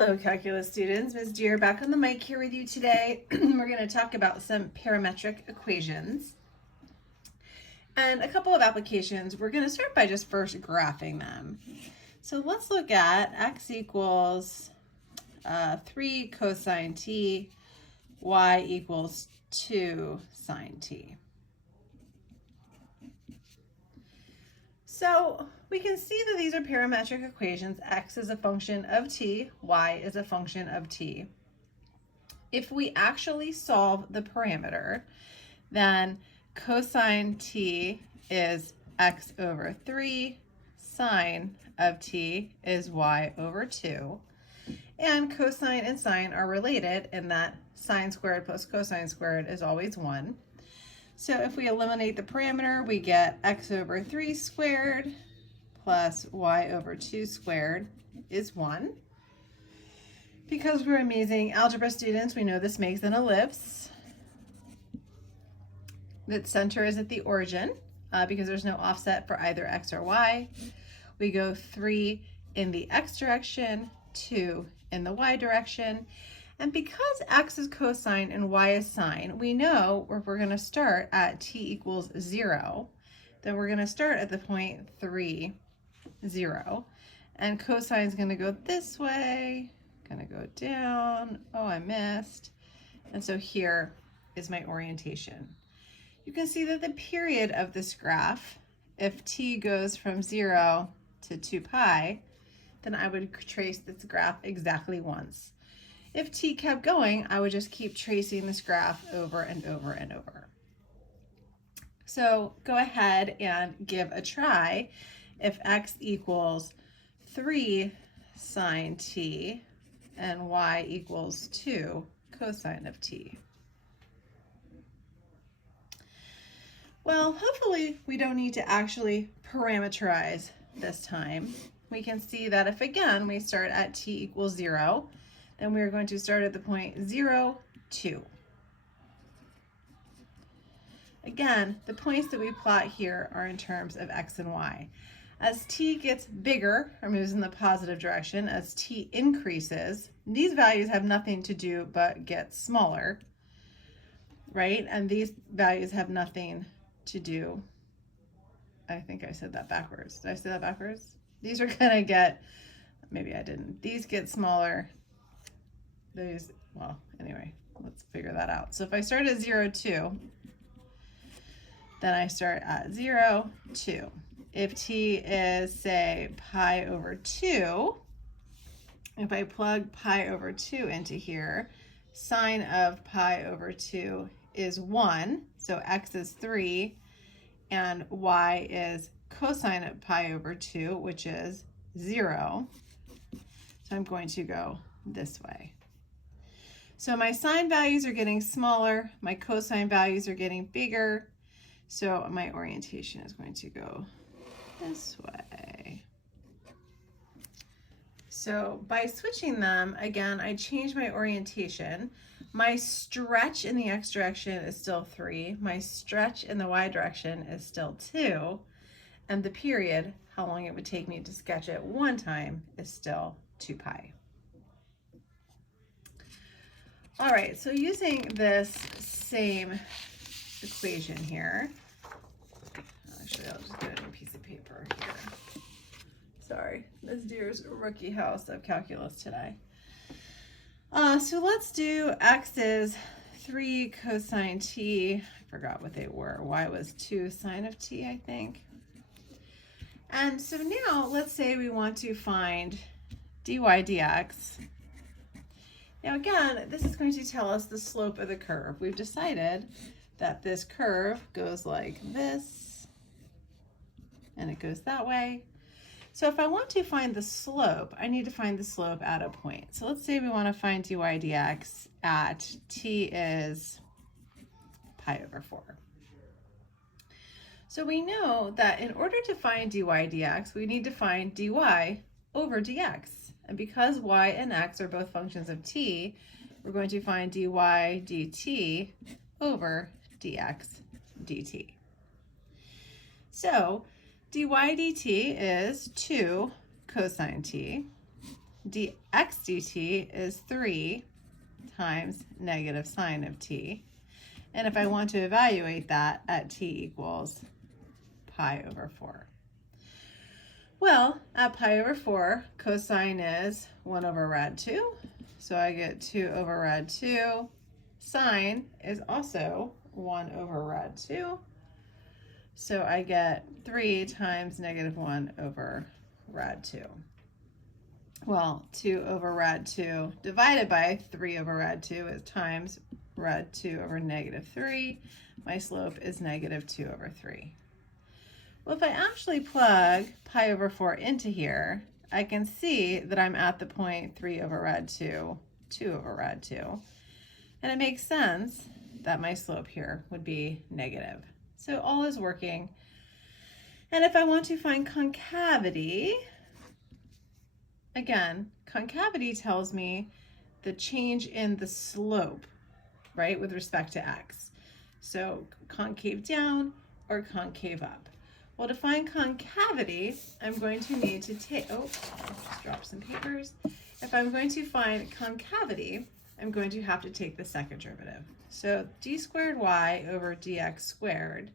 Hello, calculus students. Ms. Deere back on the mic here with you today. We're going to talk about some parametric equations and a couple of applications. We're going to start by just first graphing them. So let's look at x equals 3 cosine t, y equals 2 sine t. So we can see that these are parametric equations. X is a function of t, y is a function of t. If we actually solve the parameter, then cosine t is x over 3, sine of t is y over 2. And cosine and sine are related in that sine squared plus cosine squared is always 1. So if we eliminate the parameter, we get x over 3 squared plus y over 2 squared is 1. Because we're amazing algebra students, we know this makes an ellipse. The center is at the origin because there's no offset for either x or y. We go 3 in the x direction, 2 in the y direction. And because x is cosine and y is sine, we know we're going to start at t equals 0. Then we're going to start at the point 3, 0. And cosine is going to go this way, going to go down. Oh, I missed. And so here is my orientation. You can see that the period of this graph, if t goes from 0 to 2 pi, then I would trace this graph exactly once. If t kept going, I would just keep tracing this graph over and over and over. So go ahead and give a try. If x equals 3 sine t and y equals 2 cosine of t. Well, hopefully we don't need to actually parameterize this time. We can see that if again we start at t equals 0, then we're going to start at the point 0, 2. Again, the points that we plot here are in terms of x and y. As t gets bigger, or moves in the positive direction, as t increases, these values have nothing to do but get smaller, right? And these values have nothing to do, I think I said that backwards. Did I say that backwards? These are gonna get, maybe I didn't. These get smaller. These, well, anyway, let's figure that out. So if I start at 0, 2, then I start at 0, 2. If t is, say, pi over 2, if I plug pi over 2 into here, sine of pi over 2 is 1, so x is 3, and y is cosine of pi over 2, which is 0. So I'm going to go this way. So my sine values are getting smaller, my cosine values are getting bigger, so my orientation is going to go this way. So by switching them, again, I change my orientation. My stretch in the x direction is still 3, my stretch in the y direction is still 2, and the period, how long it would take me to sketch it one time, is still 2 pi. All right, so using this same equation here, actually I'll just get a new piece of paper here. Sorry, Ms. Deere's rookie house of calculus today. So let's do x is 3 cosine t, I forgot what they were, y was 2 sine of t, I think. And so now let's say we want to find dy dx. Now again, this is going to tell us the slope of the curve. We've decided that this curve goes like this, and it goes that way. So if I want to find the slope, I need to find the slope at a point. So let's say we want to find dy dx at t is pi over 4. So we know that in order to find dy dx, we need to find dy over dx. And because y and x are both functions of t, we're going to find dy dt over dx dt. So dy dt is 2 cosine t, dx dt is 3 times negative sine of t. And if I want to evaluate that at t equals pi over 4. Well, at pi over 4, cosine is 1 over rad 2. So I get 2 over rad 2. Sine is also 1 over rad 2. So I get 3 times negative 1 over rad 2. Well, 2 over rad 2 divided by 3 over rad 2 is times rad 2 over negative 3. My slope is negative 2 over 3. Well, if I actually plug pi over 4 into here, I can see that I'm at the point 3 over rad 2, 2 over rad 2. And it makes sense that my slope here would be negative. So all is working. And if I want to find concavity, again, concavity tells me the change in the slope, right, with respect to x. So concave down or concave up. Well, to find concavity, I'm going to need to take, just drop some papers. If I'm going to find concavity, I'm going to have to take the second derivative. So d squared y over dx squared.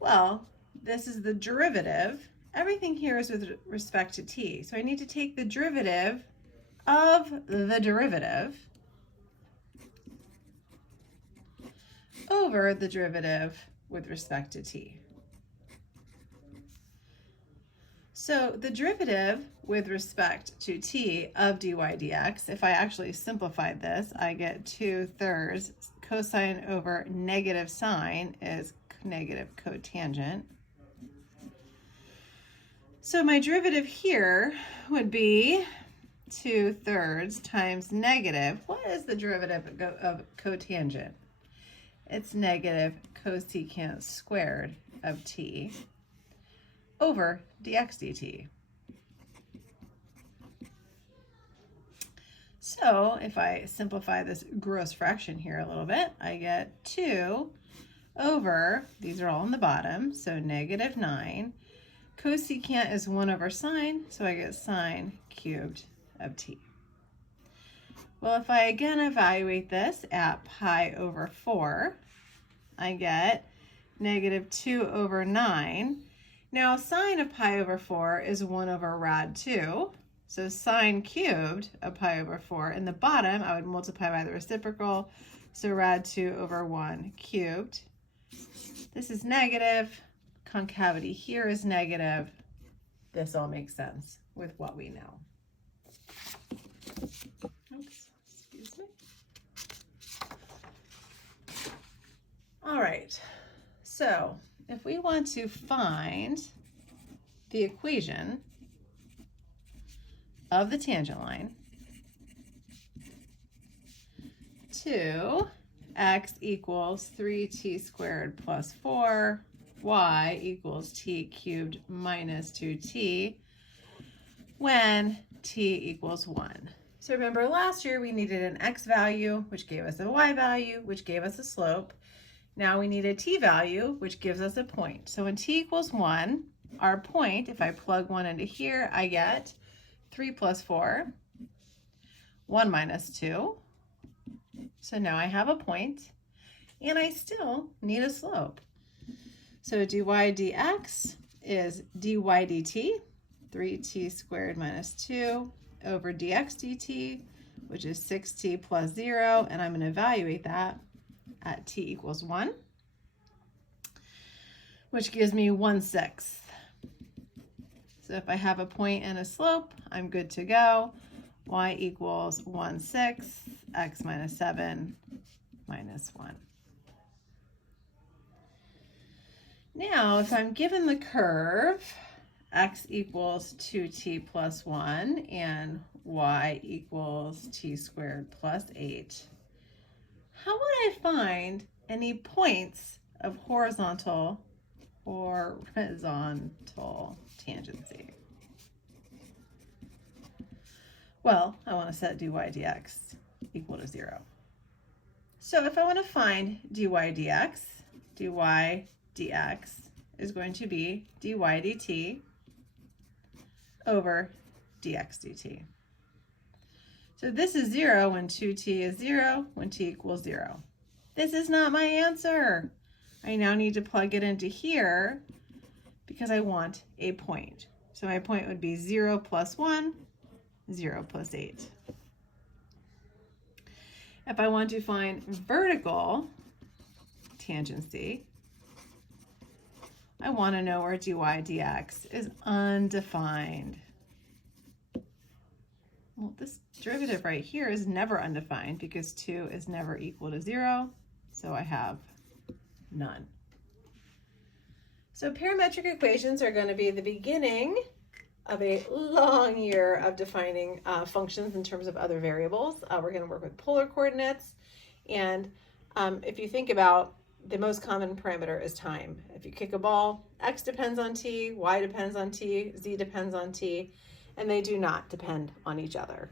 Well, this is the derivative. Everything here is with respect to t. So I need to take the derivative of the derivative over the derivative with respect to t. So the derivative with respect to t of dy dx, if I actually simplified this, I get 2/3 cosine over negative sine is negative cotangent. So my derivative here would be 2/3 times negative. What is the derivative of cotangent? It's negative cosecant squared of t over dx dt. So if I simplify this gross fraction here a little bit, I get 2 over, these are all on the bottom, so negative 9. Cosecant is 1 over sine, so I get sine cubed of t. Well, if I again evaluate this at pi over 4, I get negative 2 over 9. Now, sine of pi over 4 is 1 over rad 2. So sine cubed of pi over 4. In the bottom, I would multiply by the reciprocal. So rad 2 over 1 cubed. This is negative. Concavity here is negative. This all makes sense with what we know. Oops, excuse me. All right, so if we want to find the equation of the tangent line, 2x equals 3t squared plus 4, y equals t cubed minus 2t, when t equals 1. So remember last year we needed an x value, which gave us a y value, which gave us a slope. Now we need a t value, which gives us a point. So when t equals 1, our point, if I plug 1 into here, I get 3 plus 4, 1 minus 2. So now I have a point, and I still need a slope. So dy dx is dy dt, 3t squared minus 2 over dx dt, which is 6t plus 0, and I'm going to evaluate that at t equals 1, which gives me 1/6. So if I have a point and a slope, I'm good to go. Y equals 1/6, x minus 7 minus 1. Now, if I'm given the curve, x equals 2t plus 1 and y equals t squared plus 8, how would I find any points of horizontal or horizontal tangency? Well, I want to set dy dx equal to 0. So if I want to find dy dx, dy dx is going to be dy dt over dx dt. So this is 0 when 2t is 0, when t equals 0. This is not my answer. I now need to plug it into here because I want a point. So my point would be 0 plus 1, 0 plus 8. If I want to find vertical tangency, I want to know where dy dx is undefined. Well, this derivative right here is never undefined because 2 is never equal to 0, so I have none. So parametric equations are going to be the beginning of a long year of defining functions in terms of other variables. We're going to work with polar coordinates, and if you think about the most common parameter is time. If you kick a ball, x depends on t, y depends on t, z depends on t, and they do not depend on each other.